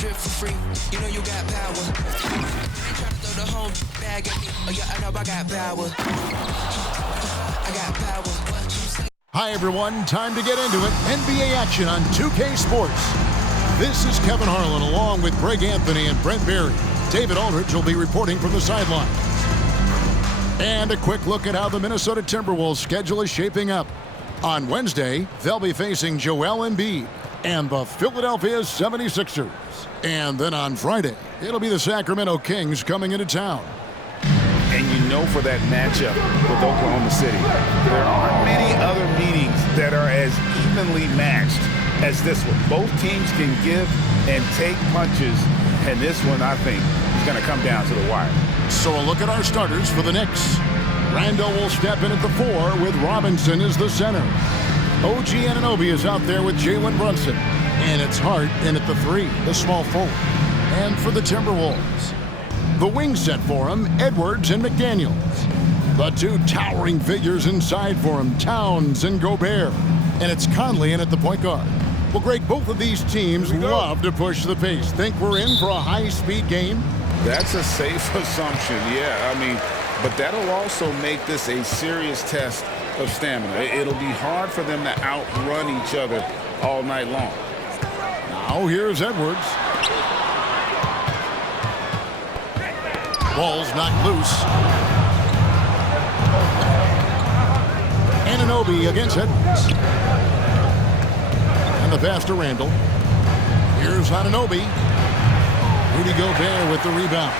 drip for free. You know you got power. They ain't trying to throw the whole bag at me. Oh yeah, I know I got power. I got power. Hi everyone, time to get into it. NBA action on 2K Sports. This is Kevin Harlan along with Greg Anthony and Brent Berry. David Aldridge will be reporting from the sideline. And a quick look at how the Minnesota Timberwolves schedule is shaping up. On Wednesday, they'll be facing Joel Embiid and the Philadelphia 76ers. And then on Friday, it'll be the Sacramento Kings coming into town. And you know for that matchup with Oklahoma City, there aren't many other meetings that are as evenly matched as this one. Both teams can give and take punches, and this one, I think, is going to come down to the wire. So a look at our starters for the Knicks. Randall will step in at the 4 with Robinson as the center. OG Anunoby is out there with Jalen Brunson. And it's Hart in at the 3, the small forward. And for the Timberwolves, the wing set for him, Edwards and McDaniels. The two towering figures inside for him, Towns and Gobert. And it's Conley in at the point guard. Well, Greg, both of these teams love to push the pace. Think we're in for a high-speed game? That's a safe assumption, yeah. I mean, but that'll also make this a serious test of stamina. It'll be hard for them to outrun each other all night long. Now here's Edwards. Ball's knocked loose. Anunoby against Edwards. And the pass to Randall. Here's Anunoby. Rudy Gobert with the rebound.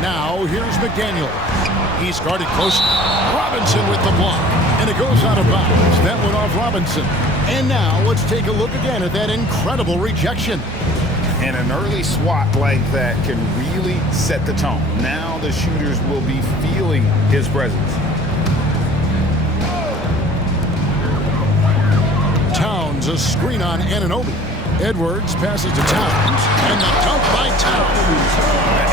Now here's McDaniel. He's guarded close. Robinson with the block. And it goes out of bounds. That went off Robinson. And now let's take a look again at that incredible rejection. And an early swat like that can really set the tone. Now the shooters will be feeling his presence. Towns, a screen on Anunoby. Edwards passes to Towns, and the dunk by Towns.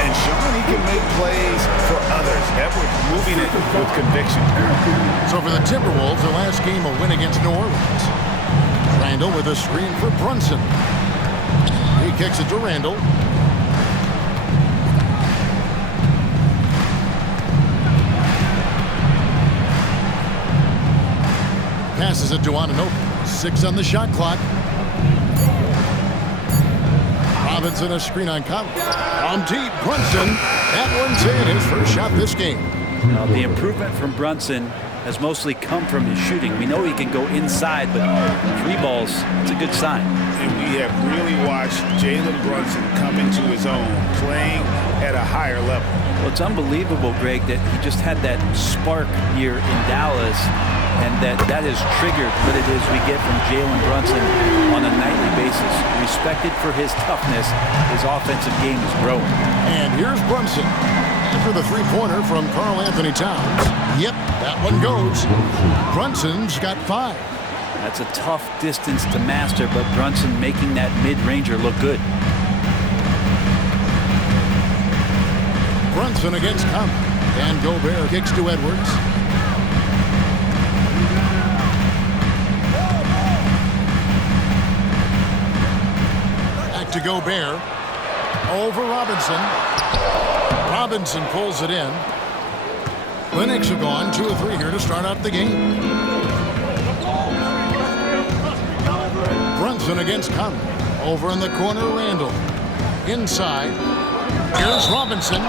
And showing he can make plays for others. Edwards moving it with conviction. So for the Timberwolves, their last game a win against New Orleans. Randall with a screen for Brunson. He kicks it to Randall. Passes it to Anunoby. 6 on the shot clock. Robinson a screen on Conley. From deep, Brunson. That one's in, his first shot this game. The improvement from Brunson has mostly come from his shooting. We know he can go inside, but 3 balls, it's a good sign. And we have really watched Jalen Brunson come into his own, playing at a higher level. Well, it's unbelievable, Greg, that he just had that spark here in Dallas, and that has triggered what it is we get from Jalen Brunson on a nightly basis. Respected for his toughness, his offensive game is growing. And here's Brunson. For the three-pointer from Karl Anthony Towns. Yep, that one goes. Brunson's got 5. That's a tough distance to master, but Brunson making that mid-ranger look good. Brunson against Conley. And Gobert kicks to Edwards. Back to Gobert. Over Robinson. Robinson pulls it in. The Knicks have gone 2 of 3 here to start out the game. Brunson against Conley. Over in the corner, Randall. Inside. Here's Robinson.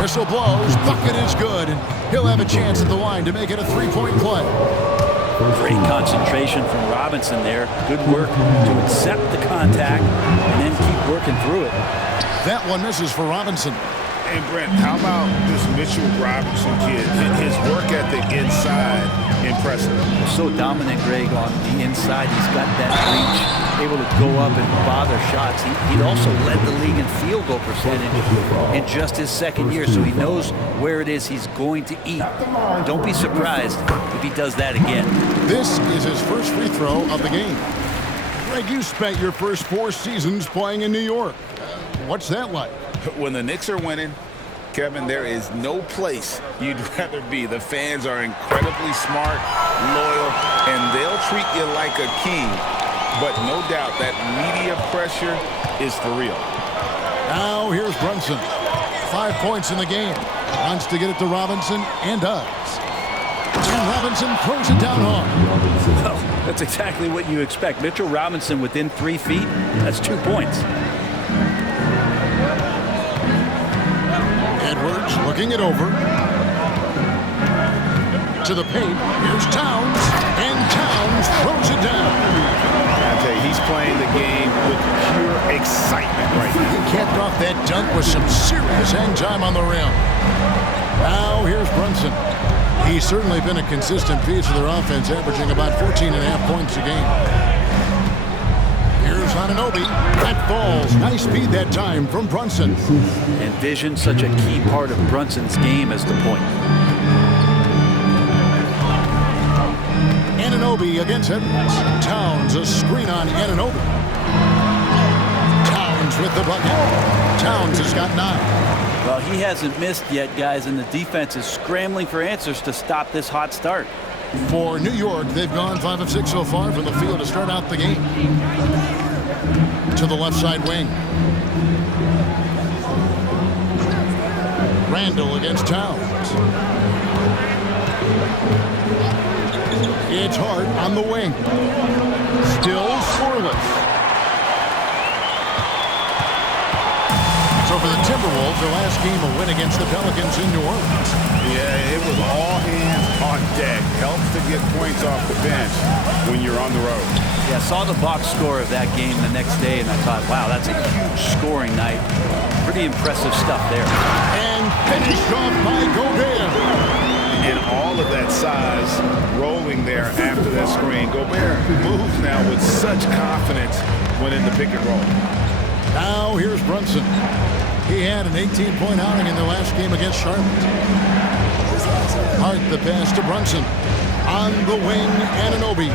Whistle blows. Bucket is good. And he'll have a chance at the line to make it a 3-point play. Great concentration from Robinson there. Good work to accept the contact and then keep working through it. That one misses for Robinson. And Brent, how about this Mitchell Robinson kid? His work ethic inside, impressive. So dominant, Greg, on the inside. He's got that reach, able to go up and bother shots. He also led the league in field goal percentage in just his second year, so he knows where it is he's going to eat. Don't be surprised if he does that again. This is his first free throw of the game. Greg, you spent your first 4 seasons playing in New York. What's that like? When the Knicks are winning, Kevin, there is no place you'd rather be. The fans are incredibly smart, loyal, and they'll treat you like a king but no doubt that media pressure is for real. Now here's Brunson. 5 points in the game. Wants to get it to Robinson and does. And Robinson throws it down hard. Well, that's exactly what you expect. Mitchell Robinson within 3 feet. That's 2 points. Edwards looking it over. To the paint. Here's Towns. And Towns throws it down. I tell you, he's playing the game with pure excitement right now. He capped off that dunk with some serious hang time on the rim. Now here's Brunson. He's certainly been a consistent piece of their offense, averaging about 14.5 points a game. Here's Anunoby. That falls. Nice speed that time from Brunson. And vision, such a key part of Brunson's game as the point. Anunoby against Edwards. Towns, a screen on Anunoby. Towns with the bucket. Towns has got 9. Well, he hasn't missed yet, guys, and the defense is scrambling for answers to stop this hot start. For New York, they've gone 5 of 6 so far from the field to start out the game. To the left side wing. Randall against Towns. It's Hart on the wing. Still scoreless. So for the Timberwolves, their last game a win against the Pelicans in New Orleans. Yeah, it was all hands on deck. Helps to get points off the bench when you're on the road. Yeah, I saw the box score of that game the next day, and I thought, wow, that's a huge scoring night. Pretty impressive stuff there. And finished off by Gobert. And all of that size rolling there after that screen. Gobert moves now with such confidence when in the pick and roll. Now here's Brunson. He had an 18-point outing in their last game against Charlotte. Hart the pass to Brunson. On the wing, Anunoby.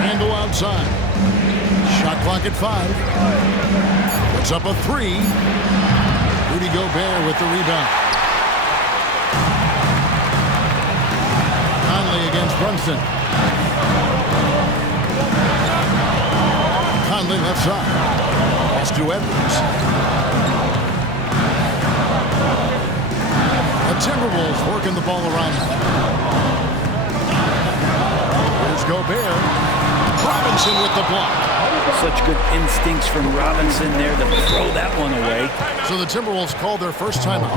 Randall outside. Shot clock at 5. Puts up a 3. Rudy Gobert with the rebound. Conley against Brunson. Conley left side. Pass to Edwards. The Timberwolves working the ball around. Here's Gobert. Robinson with the block. Such good instincts from Robinson there to throw that one away. So the Timberwolves called their first timeout.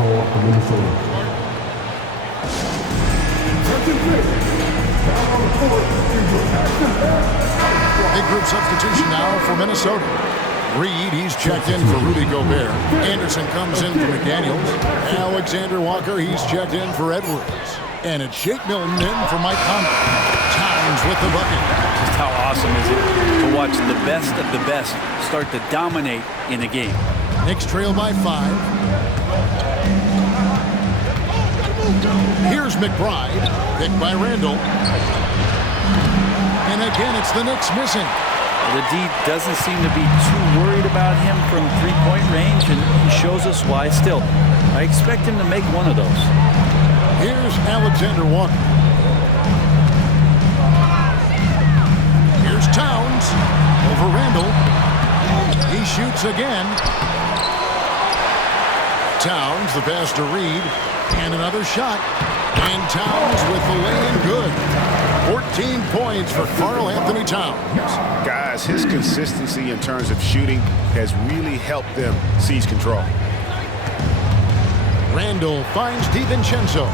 Big group substitution now for Minnesota. Reed, he's checked in for Rudy Gobert. Anderson comes in for McDaniels. Alexander Walker, he's checked in for Edwards. And it's Shake Milton in for Mike Conley. Towns with the bucket. Just how awesome is it to watch the best of the best start to dominate in a game. Knicks trail by 5. Here's McBride. Picked by Randall. And again, it's the Knicks missing. The D doesn't seem to be too worried about him from three-point range, and he shows us why still. I expect him to make one of those. Here's Alexander Walker. Here's Towns over Randall. He shoots again. Towns, the pass to Reed, and another shot. And Towns with the lay-in good. 14 points for Karl Anthony Towns. Guys, his consistency in terms of shooting has really helped them seize control. Randall finds DiVincenzo.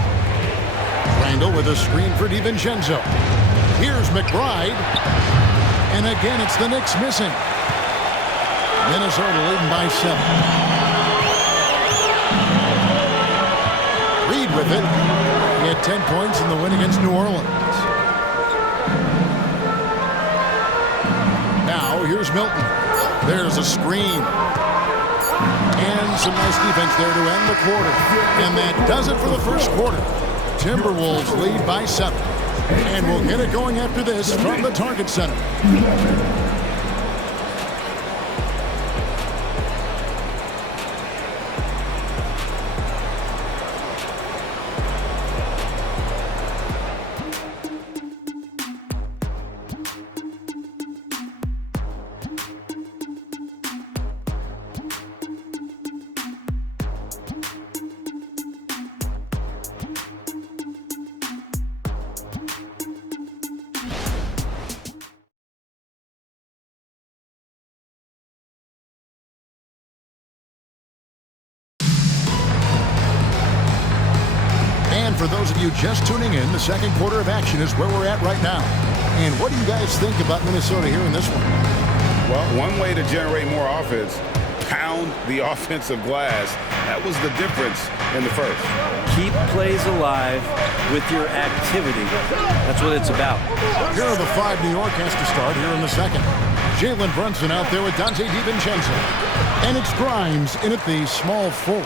Randall with a screen for DiVincenzo. Here's McBride. And again, it's the Knicks missing. Minnesota leading by 7. Reed with it. He had 10 points in the win against New Orleans. Now, here's Milton. There's a screen. And some nice defense there to end the quarter. And that does it for the first quarter. Timberwolves lead by 7. And we'll get it going after this from the Target Center. for those of you just tuning in, the second quarter of action is where we're at right now. And what do you guys think about Minnesota here in this one? Well, one way to generate more offense, pound the offensive glass. That was the difference in the first. Keep plays alive with your activity. That's what it's about. Here are the five New York has to start here in the second. Jalen Brunson out there with Dante DiVincenzo. And it's Grimes in at the small forward.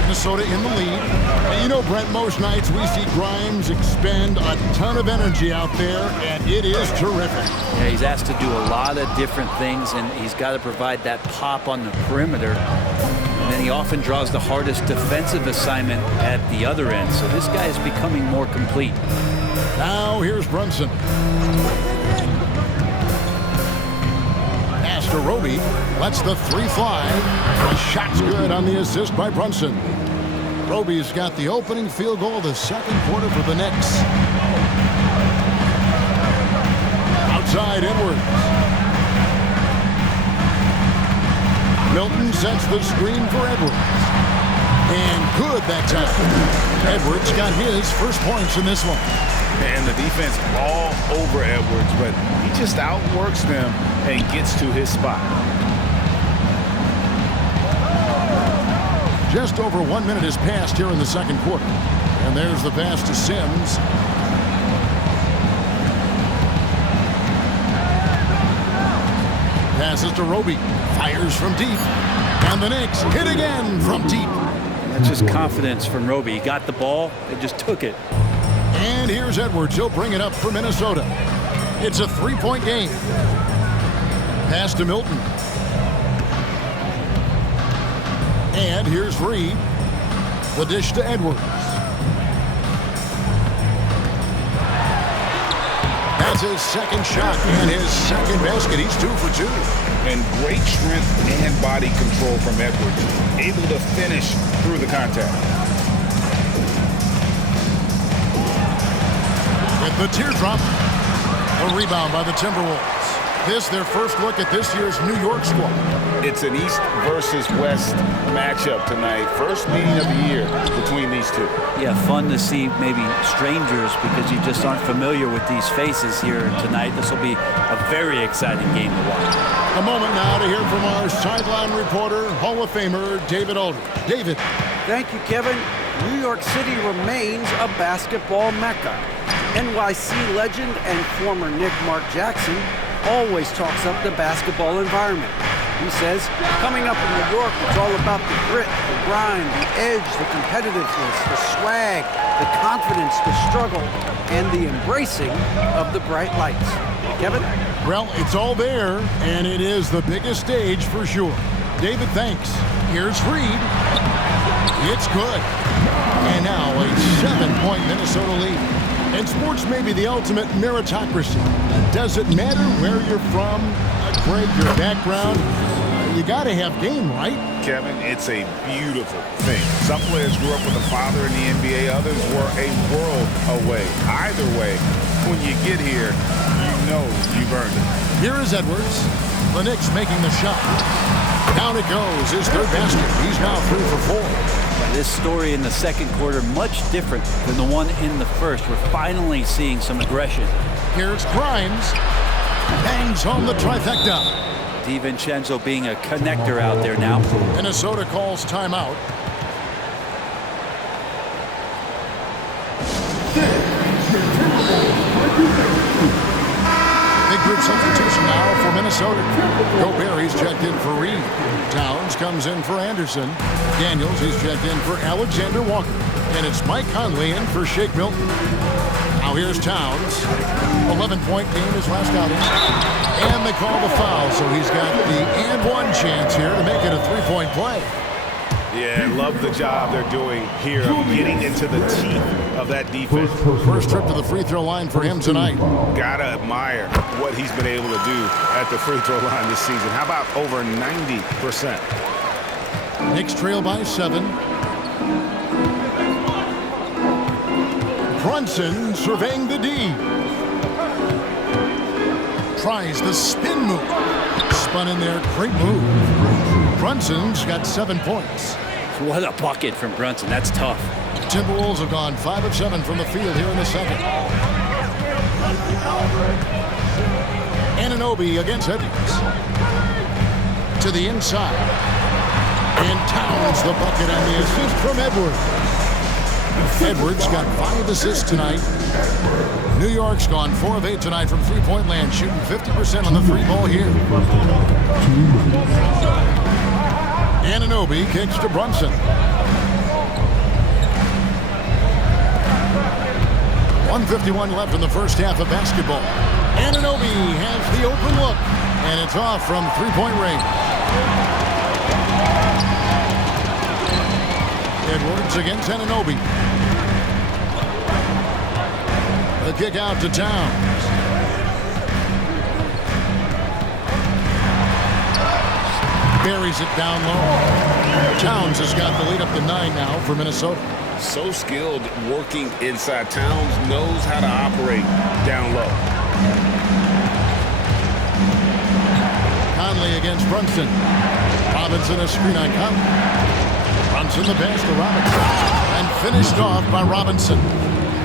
Minnesota in the lead. And you know, Brent, most nights we see Grimes expend a ton of energy out there, and it is terrific. Yeah, he's asked to do a lot of different things, and he's got to provide that pop on the perimeter. And then he often draws the hardest defensive assignment at the other end. So this guy is becoming more complete. Now here's Brunson. Pass to Roby. Lets the three fly. The shot's good on the assist by Brunson. Roby's got the opening field goal of the second quarter for the Knicks. Outside Edwards. Milton sets the screen for Edwards. And good that time. Edwards got his first points in this one. And the defense all over Edwards, but he just outworks them and gets to his spot. Just over 1 minute has passed here in the second quarter. And there's the pass to Sims. Passes to Roby. Fires from deep. And the Knicks hit again from deep. That's just confidence from Roby. He got the ball. They just took it. And here's Edwards. He'll bring it up for Minnesota. It's a three-point game. Pass to Milton. And here's Reed. The dish to Edwards. That's his second shot and his second basket. He's 2 for 2. And great strength and body control from Edwards. Able to finish through the contact. With the teardrop. A rebound by the Timberwolves. This their first look at this year's New York squad. It's an East versus West matchup tonight. First meeting of the year between these two. Yeah, fun to see maybe strangers because you just aren't familiar with these faces here tonight. This will be a very exciting game to watch. A moment now to hear from our sideline reporter, Hall of Famer David Aldridge. David. Thank you, Kevin. New York City remains a basketball mecca. NYC legend and former Knick Mark Jackson always talks up the basketball environment. He says, coming up in New York, it's all about the grit, the grind, the edge, the competitiveness, the swag, the confidence, the struggle, and the embracing of the bright lights. Kevin? Well, it's all there, and it is the biggest stage for sure. David, thanks. Here's Reed. It's good. And now a 7-point Minnesota lead. And sports may be the ultimate meritocracy. Does it matter where you're from, Greg, your background? You got to have game, right? Kevin, it's a beautiful thing. Some players grew up with a father in the NBA. Others were a world away. Either way, when you get here, you know you've earned it. Here is Edwards. The Knicks making the shot. Down it goes. His third basket. He's now 3 for 4. This story in the second quarter much different than the one in the first. We're finally seeing some aggression. Here's Grimes. Bangs home the trifecta. DiVincenzo being a connector out there now. Minnesota calls timeout. Big group substitution now for Minnesota. Gobert checked in for Reed. Towns comes in for Anderson. Daniels, he's checked in for Alexander Walker. And it's Mike Conley in for Shake Milton. Now here's Towns. 11-point game his last outing. And they call the foul, so he's got the and one chance here to make it a 3-point play. Yeah, love the job they're doing here of getting into the teeth of that defense. First trip to the free throw line for him tonight. Gotta admire what he's been able to do at the free throw line this season. How about over 90%? Knicks trail by 7. Brunson surveying the D. Tries the spin move. Spun in there, great move. Brunson's got 7 points. What a bucket from Brunson. That's tough. Timberwolves have gone 5 of 7 from the field here in the second. Anunoby against Edwards. To the inside. And Towns the bucket and the assist from Edwards. Edwards got 5 assists tonight. New York's gone 4 of 8 tonight from three-point land, shooting 50% on the three ball here. Anunoby kicks to Brunson. 1:51 left in the first half of basketball. Anunoby has the open look, and it's off from three-point range. Edwards against Anunoby. The kick out to Towns. Buries it down low. Towns has got the lead up to 9 now for Minnesota. So skilled working inside. Towns knows how to operate down low. Conley against Brunson. Robinson a screen on Conley. Brunson the pass to Robinson. And finished off by Robinson.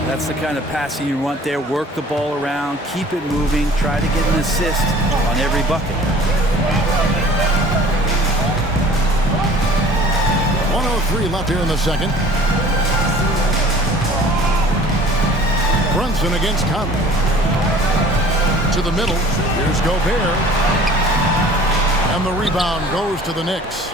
That's the kind of passing you want there. Work the ball around, keep it moving, try to get an assist on every bucket. 1:03 left here in the second. Brunson against Conley. To the middle. Here's Gobert. And the rebound goes to the Knicks.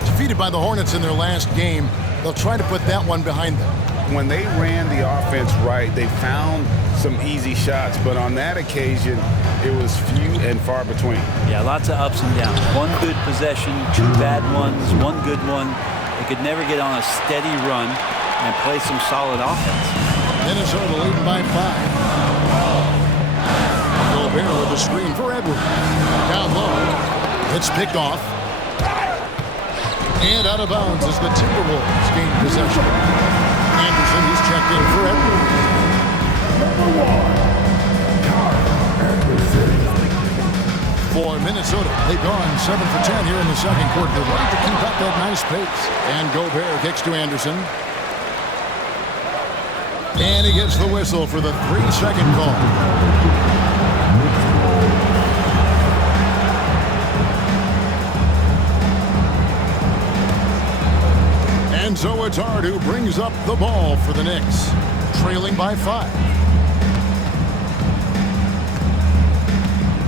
Defeated by the Hornets in their last game, they'll try to put that one behind them. When they ran the offense right, they found some easy shots, but on that occasion, it was few and far between. Yeah, lots of ups and downs. One good possession, 2 bad ones, 1 good one. They could never get on a steady run and play some solid offense. Minnesota leading by 5. Gobert with a screen for Edwards. Down low. It's picked off. And out of bounds as the Timberwolves gain possession. Anderson is checked in for Edwards. For Minnesota, they've gone 7 for 10 here in the second quarter. They're right to keep up that nice pace. And Gobert kicks to Anderson. And he gets the whistle for the 3-second call. And so it's Hart who brings up the ball for the Knicks, trailing by 5.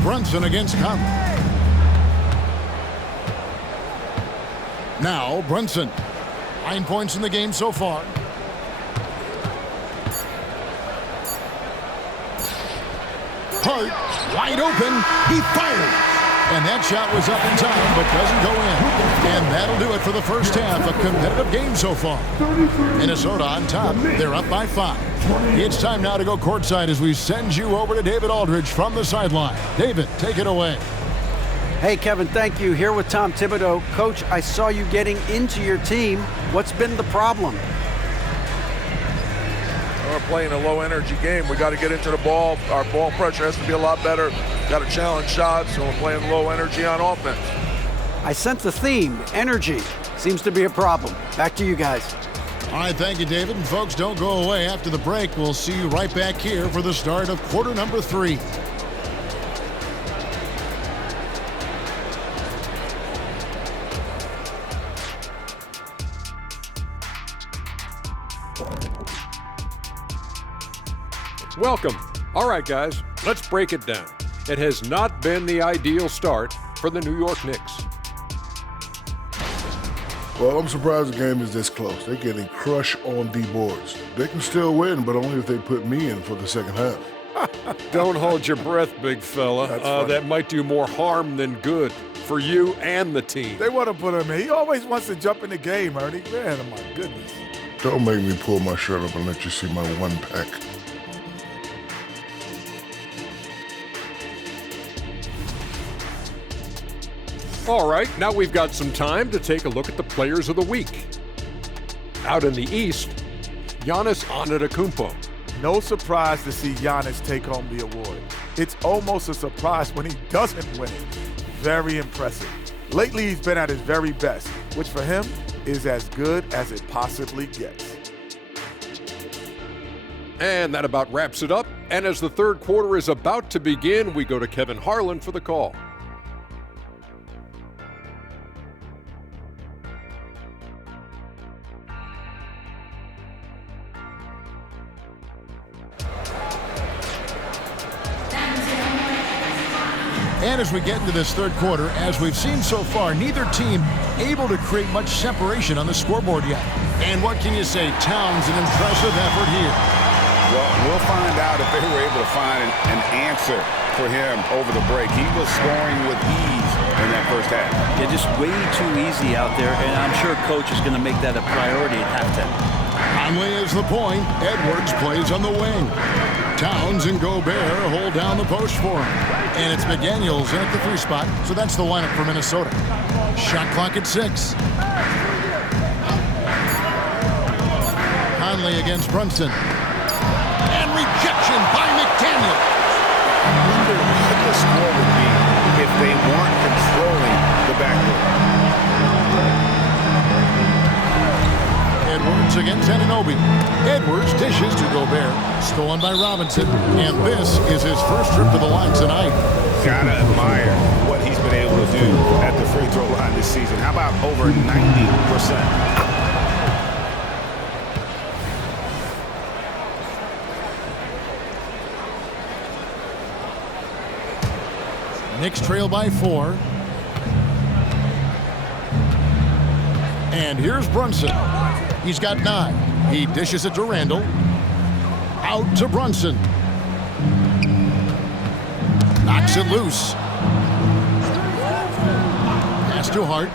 Brunson against Conley. Now Brunson. 9 points in the game so far. Hart, wide open. He fires. And that shot was up in time, but doesn't go in. And that'll do it for the first half. A competitive game so far. Minnesota on top. They're up by 5. It's time now to go courtside as we send you over to David Aldridge from the sideline. David, take it away. Hey, Kevin, thank you. Here with Tom Thibodeau. Coach, I saw you getting into your team. What's been the problem? We're playing a low-energy game. We got to get into the ball. Our ball pressure has to be a lot better. Got to challenge shots, and we're playing low energy on offense. I sense a theme. Energy seems to be a problem. Back to you guys. All right, thank you, David. And folks, don't go away. After the break, we'll see you right back here for the start of quarter number 3. Welcome. All right, guys, let's break it down. It has not been the ideal start for the New York Knicks. Well, I'm surprised the game is this close. They're getting crushed on the boards. They can still win, but only if they put me in for the second half. Don't hold your breath, big fella. That might do more harm than good for you and the team. They want to put him in. He always wants to jump in the game, Ernie. Man, oh my goodness. Don't make me pull my shirt up and let you see my 1-pack. All right, now we've got some time to take a look at the players of the week. Out in the East, Giannis Antetokounmpo. No surprise to see Giannis take home the award. It's almost a surprise when he doesn't win it. Very impressive. Lately, he's been at his very best, which for him is as good as it possibly gets. And that about wraps it up. And as the third quarter is about to begin, we go to Kevin Harlan for the call. And as we get into this third quarter, as we've seen so far, neither team able to create much separation on the scoreboard yet. And what can you say? Towns, an impressive effort here. Well, we'll find out if they were able to find an answer for him over the break. He was scoring with ease in that first half. Yeah, just way too easy out there, and I'm sure coach is going to make that a priority at halftime. Conley is the point. Edwards plays on the wing. Towns and Gobert hold down the post for him. And it's McDaniels in at the 3 spot, so that's the lineup for Minnesota. Shot clock at 6. Conley against Brunson. And rejection by McDaniels. I wonder what the score would be if they weren't controlling the backcourt. Edwards against Anunoby. Edwards dishes to Gobert. Stolen by Robinson. And this is his first trip to the line tonight. Gotta admire what he's been able to do at the free throw line this season. How about over 90%? Knicks trail by 4. And here's Brunson. He's got 9. He dishes it to Randall. Out to Brunson. Knocks it loose. Pass to Hart.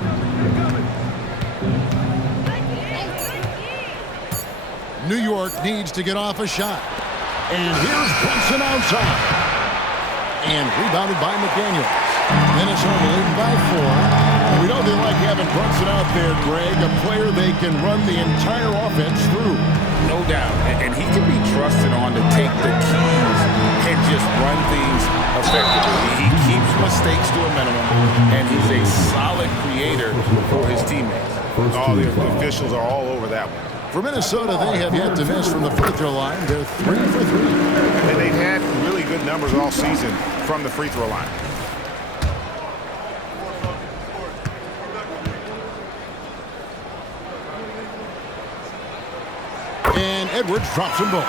New York needs to get off a shot. And here's Brunson outside. And rebounded by McDaniels. Minnesota leading by 4. We know they like having Brunson out there, Greg, a player they can run the entire offense through. No doubt. And he can be trusted on to take the keys and just run things effectively. He keeps mistakes to a minimum, and he's a solid creator for his teammates. All the officials are all over that one. For Minnesota, they have yet to miss from the free throw line. They're 3 for 3. And they've had really good numbers all season from the free throw line. And Edwards drops them both.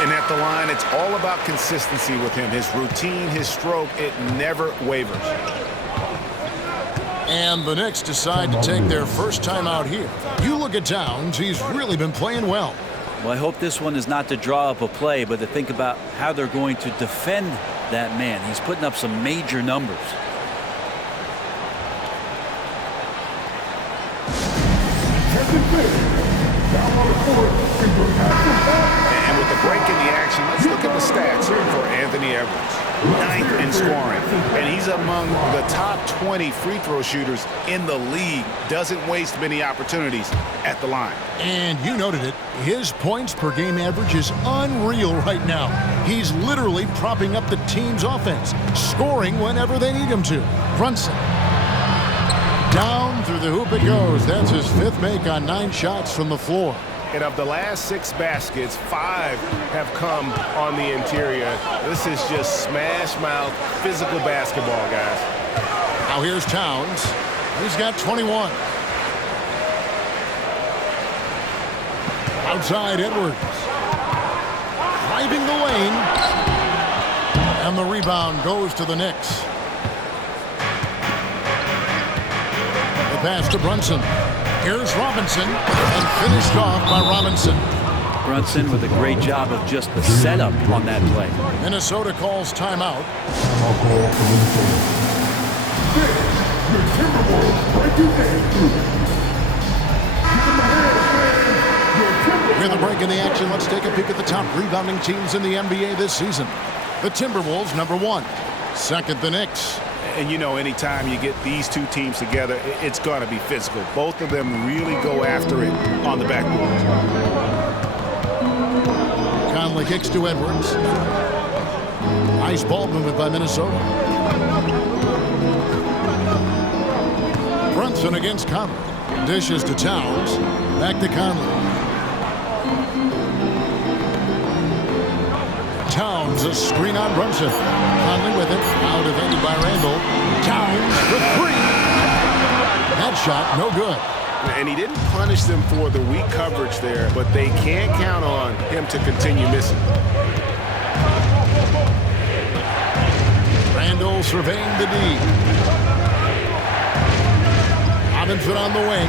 And at the line, it's all about consistency with him. His routine, his stroke, it never wavers. And the Knicks decide to take their first time out here. You look at Towns, he's really been playing well. Well, I hope this one is not to draw up a play, but to think about how they're going to defend that man. He's putting up some major numbers. And with the break in the action, let's look at the stats for Anthony Edwards. 9th in scoring, and he's among the top 20 free throw shooters in the league. Doesn't waste many opportunities at the line. And you noted it, his points per game average is unreal right now. He's literally propping up the team's offense, scoring whenever they need him to. Brunson. Down through the hoop it goes. That's his 5th make on 9 shots from the floor. And of the last 6 baskets, 5 have come on the interior. This is just smash mouth, physical basketball, guys. Now here's Towns. He's got 21. Outside Edwards. Driving the lane. And the rebound goes to the Knicks. The pass to Brunson. Here's Robinson, and finished off by Robinson. Brunson with a great job of just the setup on that play. Minnesota calls timeout. With a break in the action, let's take a peek at the top rebounding teams in the NBA this season. The Timberwolves, number 1. Second, the Knicks. And you know, anytime you get these two teams together, it's going to be physical. Both of them really go after it on the backboard. Conley kicks to Edwards. Nice ball movement by Minnesota. Brunson against Conley. Dishes to Towns. Back to Conley. Towns, a screen on Brunson. Conley with it. Now defended by Randall. Towns for three. That shot, no good. And he didn't punish them for the weak coverage there, but they can't count on him to continue missing. Randall surveying the D. Robinson on the wing.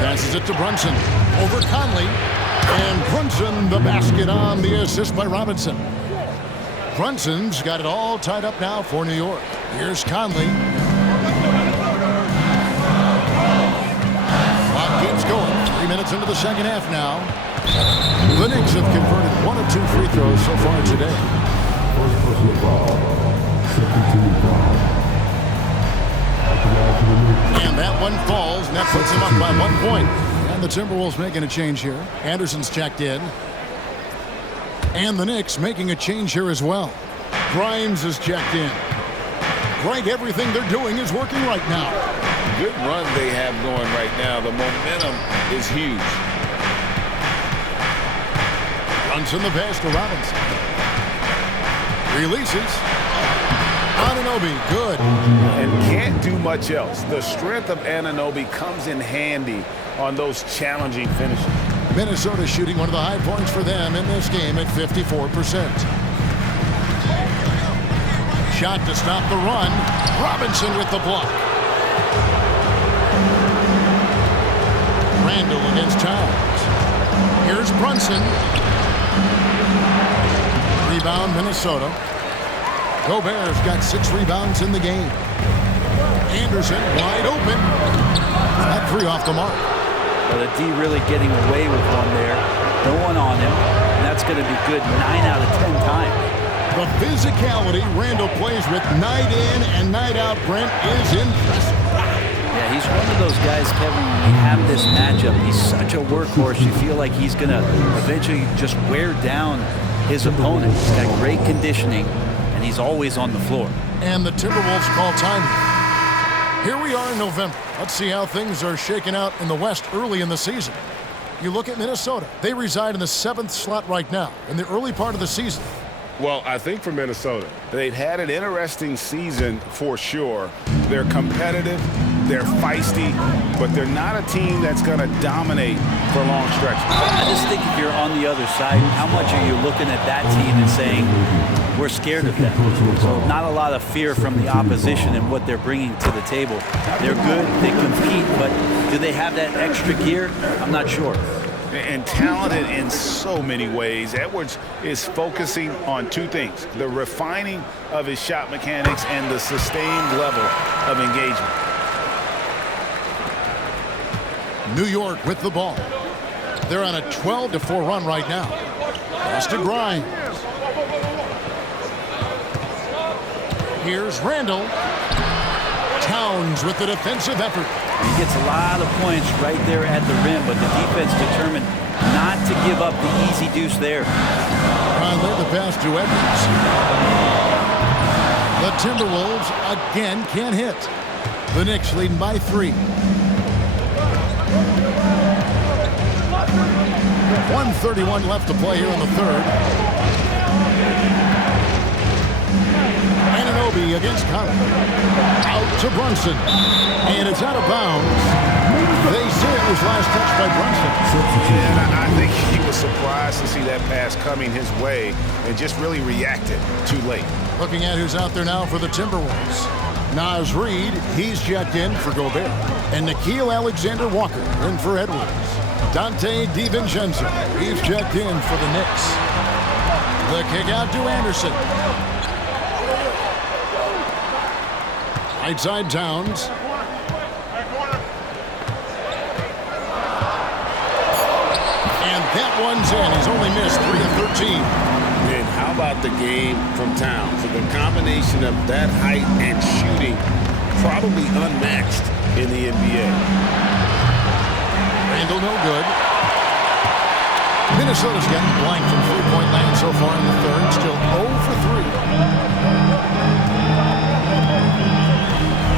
Passes it to Brunson. Over Conley. And Brunson, the basket on the assist by Robinson. Brunson's got it all tied up now for New York. Here's Conley. Clock keeps going. 3 minutes into the second half now. The Knicks have converted 1 of 2 free throws so far today. And that one falls, and that puts him up by 1 point. And the Timberwolves making a change here. Anderson's checked in. And the Knicks making a change here as well. Grimes is checked in. Greg, everything they're doing is working right now. Good run they have going right now. The momentum is huge. Brunson the pass to Robinson. Releases. Anunoby, good. And can't do much else. The strength of Anunoby comes in handy on those challenging finishes. Minnesota shooting one of the high points for them in this game at 54%. Shot to stop the run. Robinson with the block. Randall against Towns. Here's Brunson. Rebound Minnesota. Gobert's got 6 rebounds in the game. Anderson wide open. That 3 off the mark. Well, the D really getting away with one there. No one on him. And that's going to be good 9 out of 10 times. The physicality Randall plays with night in and night out, Brent, is impressive. Yeah, he's one of those guys, Kevin, when you have this matchup, he's such a workhorse. You feel like he's going to eventually just wear down his opponent. He's got great conditioning, and he's always on the floor. And the Timberwolves call time. Here we are in November. Let's see how things are shaking out in the West early in the season. You look at Minnesota. They reside in the 7th slot right now in the early part of the season. Well, I think for Minnesota, they've had an interesting season for sure. They're competitive, they're feisty, but they're not a team that's going to dominate for long stretches. I just think if you're on the other side, how much are you looking at that team and saying, we're scared of them? So not a lot of fear from the opposition and what they're bringing to the table. They're good, they compete, but do they have that extra gear? I'm not sure. And talented in so many ways. Edwards is focusing on 2 things: the refining of his shot mechanics and the sustained level of engagement. New York with the ball. They're on a 12-4 run right now. Pass to Grimes. Here's Randall. Towns with the defensive effort. He gets a lot of points right there at the rim, but the defense determined not to give up the easy deuce there. Conley the pass to Edwards. The Timberwolves again can't hit. The Knicks leading by 3. 1:31 left to play here in the third. Anunoby against Conley. Out to Brunson. And it's out of bounds. They say it was last touched by Brunson. And I think he was surprised to see that pass coming his way and just really reacted too late. Looking at who's out there now for the Timberwolves. Naz Reid, he's checked in for Gobert. And Nickeil Alexander-Walker in for Edwards. Dante DiVincenzo, he's checked in for the Knicks. The kick out to Anderson. Right side Towns. And that one's in. He's only missed 3 of 13. And how about the game from Towns? So the combination of that height and shooting, probably unmatched in the NBA. Randall no good. Minnesota's gotten blank from 3-point land so far in the third. Still 0 for 3.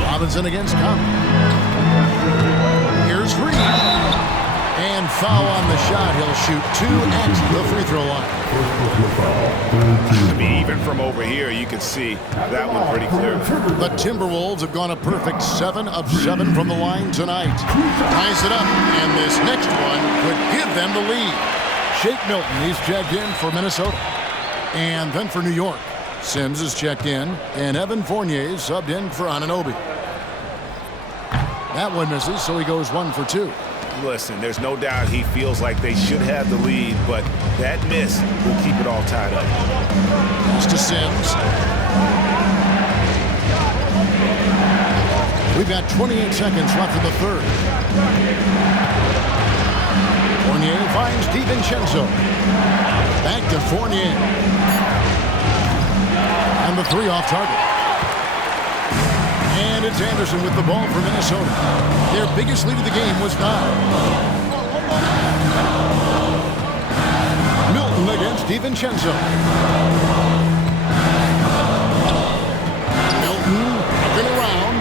Robinson against Conley. Here's And foul on the shot. He'll shoot 2 at the free throw line. I mean, even from over here, you can see that one pretty clearly. The Timberwolves have gone a perfect 7 of 7 from the line tonight. Ties it up, and this next one could give them the lead. Shake Milton, he's checked in for Minnesota. And then for New York, Sims is checked in, and Evan Fournier subbed in for Anunoby. That one misses, so he goes 1 for 2. Listen, there's no doubt he feels like they should have the lead, but that miss will keep it all tied up. Pass to Sims. We've got 28 seconds left in the third. Fournier finds DiVincenzo. Back to Fournier. And the 3 off target. And it's Anderson with the ball for Minnesota. Their biggest lead of the game was 9. Milton against DiVincenzo. Milton looking around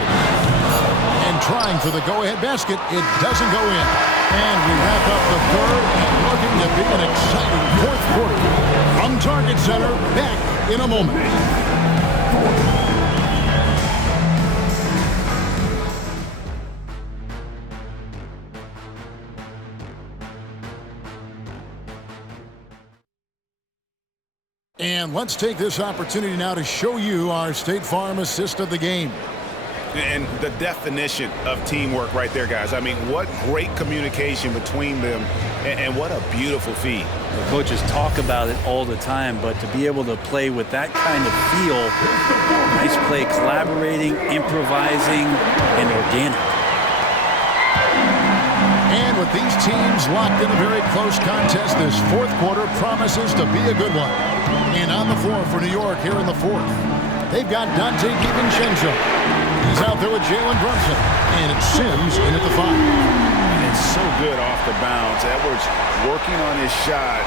and trying for the go-ahead basket. It doesn't go in. And we wrap up the third and looking to be an exciting fourth quarter. From Target Center, back in a moment. And let's take this opportunity now to show you our State Farm assist of the game. And the definition of teamwork right there, guys. I mean, what great communication between them, and what a beautiful feed. The coaches talk about it all the time, but to be able to play with that kind of feel, nice play, collaborating, improvising, and organic. And with these teams locked in a very close contest, this fourth quarter promises to be a good one. And on the floor for New York here in the fourth, they've got Dante DiVincenzo. He's out there with Jalen Brunson. And it's Sims in at the 5. It's so good off the bounce. Edwards working on his shot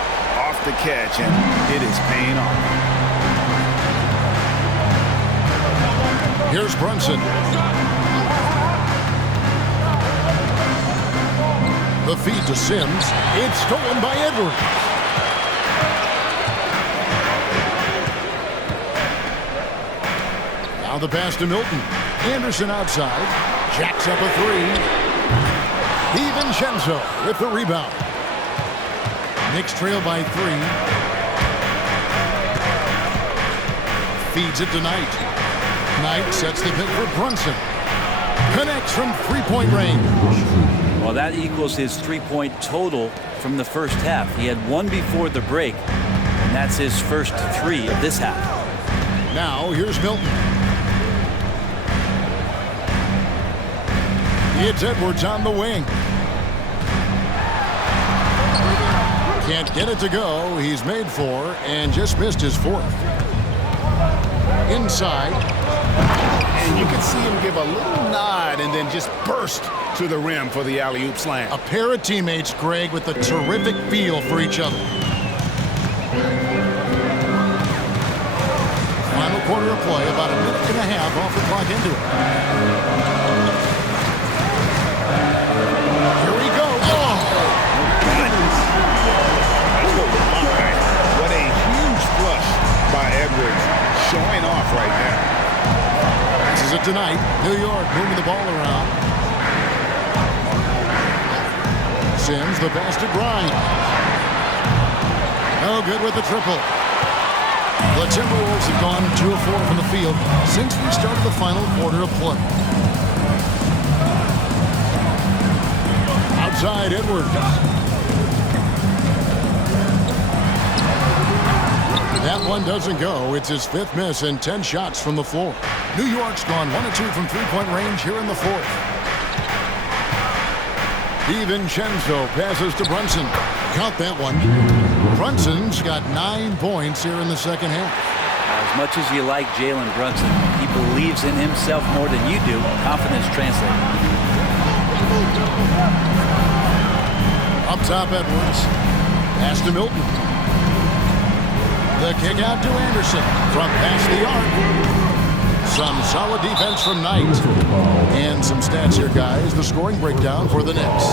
off the catch, and it is paying off. Here's Brunson. The feed to Sims. It's stolen by Edwards. Now the pass to Milton. Anderson outside. Jacks up a 3. DiVincenzo with the rebound. Knicks trail by 3. Feeds it to Knight. Knight sets the pick for Brunson. Connects from three-point range. Well, that equals his three-point total from the first half. He had 1 before the break, and that's his first 3 of this half. Now, here's Milton. It's Edwards on the wing. Can't get it to go. He's made 4 and just missed his 4th. Inside. And you can see him give a little nod and then just burst to the rim for the alley-oop slam. A pair of teammates, Greg, with a terrific feel for each other. Final quarter of play, about a minute and a half off the clock into it. Here we go. Oh! What a huge flush by Edwards, showing off right now. This is it tonight. New York moving the ball around. Sims, the pass to Bryant. No good with the triple. The Timberwolves have gone 2 of 4 from the field since we started the final quarter of play. Outside, Edwards. That one doesn't go. It's his 5th miss and 10 shots from the floor. New York's gone 1 of 2 from three-point range here in the 4th. DiVincenzo passes to Brunson. Count that one. Brunson's got 9 points here in the second half. As much as you like Jalen Brunson, he believes in himself more than you do. Confidence translates. Up top, Edwards. Pass to Milton. The kick out to Anderson from past the arc. Some solid defense from Knight. And some stats here, guys. The scoring breakdown for the Knicks.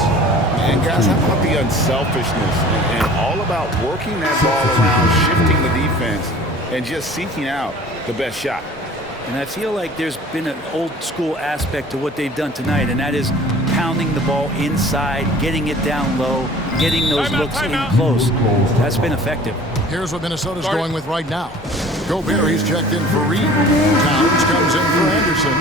And guys, how about the unselfishness and all about working that ball around, shifting the defense, and just seeking out the best shot. And I feel like there's been an old school aspect to what they've done tonight, and that is pounding the ball inside, getting it down low, getting those looks in close. That's been effective. Here's what Minnesota's going with right now. Gobert, he's checked in for Reed. Towns comes in for Anderson.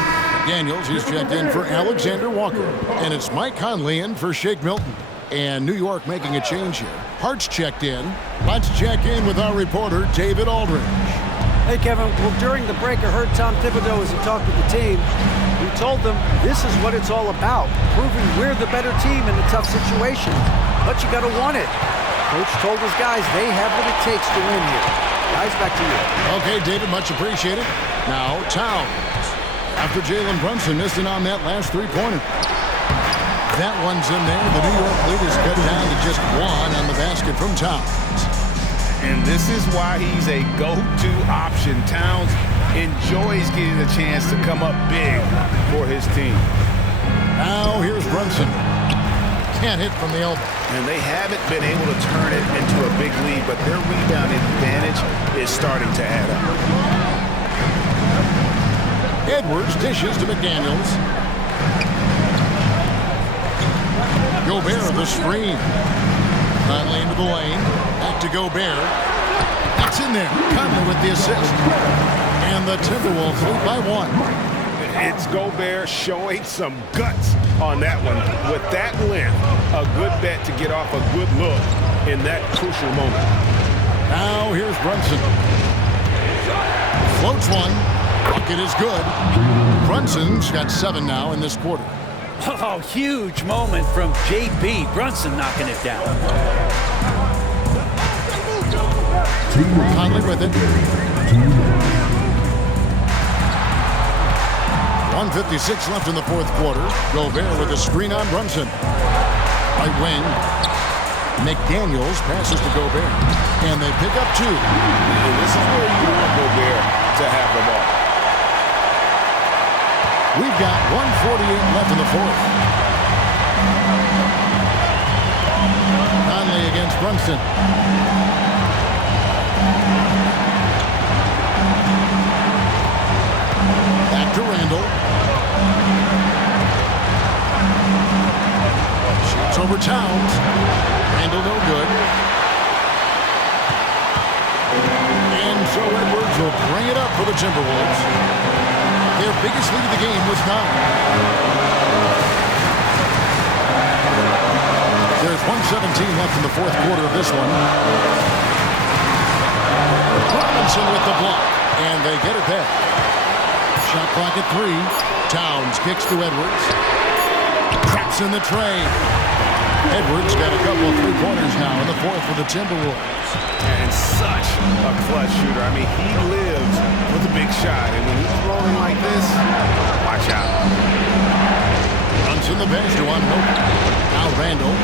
Daniels, he's checked in for Alexander Walker. And it's Mike Conley in for Shake Milton. And New York making a change here. Hart's checked in. Let's check in with our reporter, David Aldridge. Hey, Kevin. Well, during the break, I heard Tom Thibodeau as he talked with the team. He told them this is what it's all about, proving we're the better team in a tough situation. But you got to want it. Coach told his guys they have what it takes to win here. Guys, back to you. Okay, David, much appreciated. Now, Towns. After Jalen Brunson missed it on that last three-pointer. That one's in there. The New York lead is cut down to just one on the basket from Towns. And this is why he's a go-to option. Towns enjoys getting the chance to come up big for his team. Now here's Brunson. Can't hit from the elbow. And they haven't been able to turn it into a big lead, but their rebound advantage is starting to add up. Edwards dishes to McDaniels. Gobert, the screen. Conley into the lane. Back to Gobert. That's in there. Conley with the assist. And the Timberwolves lead by one. It's Gobert showing some guts on that one. With that length, a good bet to get off a good look in that crucial moment. Now here's Brunson. Floats one. Bucket is good. Brunson's got 7 now in this quarter. Oh, huge moment from JB. Brunson knocking it down. Conley with it. 1:56 left in the fourth quarter. Gobert with a screen on Brunson. Right wing. McDaniels passes to Gobert. And they pick up 2. And this is where you want Gobert to have the ball. We've got 1:48 left in the fourth. Conley against Brunson. Back to Randall. Shoots over Towns. Randall no good. And so Edwards will bring it up for the Timberwolves. Their biggest lead of the game was 9. There's 1:17 left in the fourth quarter of this one. Robinson with the block, and they get it back. Shot clock at 3. Towns kicks to Edwards. Traps in the tray. Edwards got a couple of three-pointers now in the fourth for the Timberwolves. And such a clutch shooter. I mean, he lives with a big shot. And when he's rolling like this, watch out. Runs in the bench to Anunoby. Now Randall.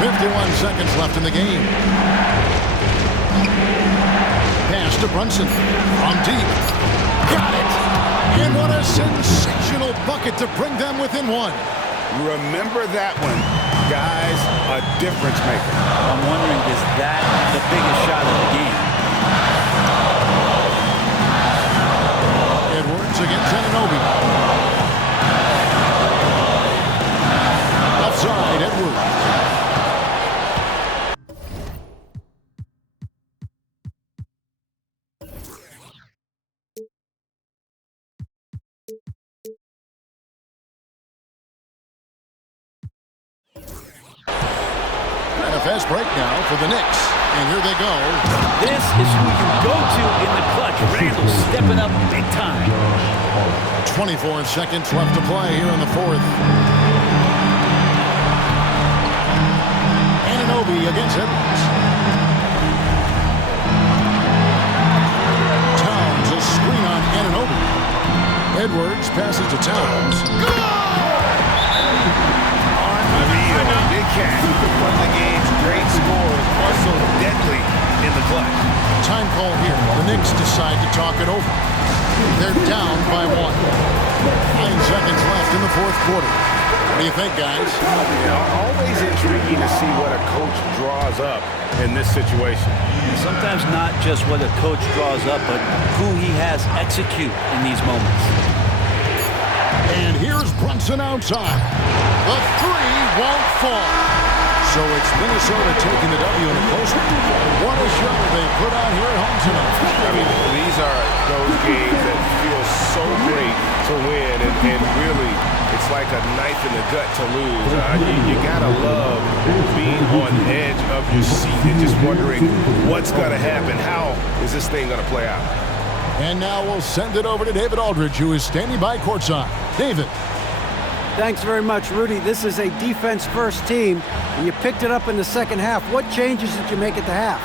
51 seconds left in the game. Pass to Brunson. From deep. Got it. And what a sensational bucket to bring them within 1. Remember that one, guys, a difference maker. I'm wondering, is that the biggest shot of the game? Edwards against Anunoby. Offside, Edwards. Fast break now for the Knicks. And here they go. This is who you go to in the clutch. Randall stepping up big time. 24 seconds left to play here in the fourth. Anunoby against Edwards. Towns, a screen on Anunoby. Edwards passes to Towns. Big catch. One of the game's great scores, also deadly in the clutch. Time call here. The Knicks decide to talk it over. They're down by 1. 9 seconds left in the fourth quarter. What do you think, guys? Always intriguing to see what a coach draws up in this situation. Sometimes not just what a coach draws up, but who he has execute in these moments. And here's Brunson outside. The three won't fall. So it's Minnesota taking the W in a close one. What a show they put on here at home tonight. I mean, these are those games that feel so great to win, and really, it's like a knife in the gut to lose. You gotta love being on the edge of your seat and just wondering what's gonna happen. How is this thing gonna play out? And now we'll send it over to David Aldridge, who is standing by courtside. David. Thanks very much, Rudy. This is a defense-first team, and you picked it up in the second half. What changes did you make at the half?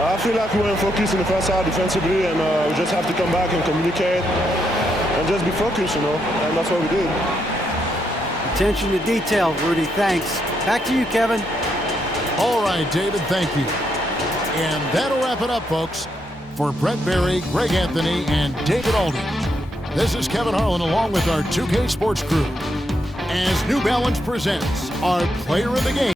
I feel like we weren't focused in the first half defensively, and we just have to come back and communicate and just be focused, and that's what we did. Attention to detail, Rudy. Thanks. Back to you, Kevin. All right, David, thank you. And that'll wrap it up, folks. For Brett Berry, Greg Anthony, and David Aldridge, this is Kevin Harlan along with our 2K Sports crew as New Balance presents our Player of the Game.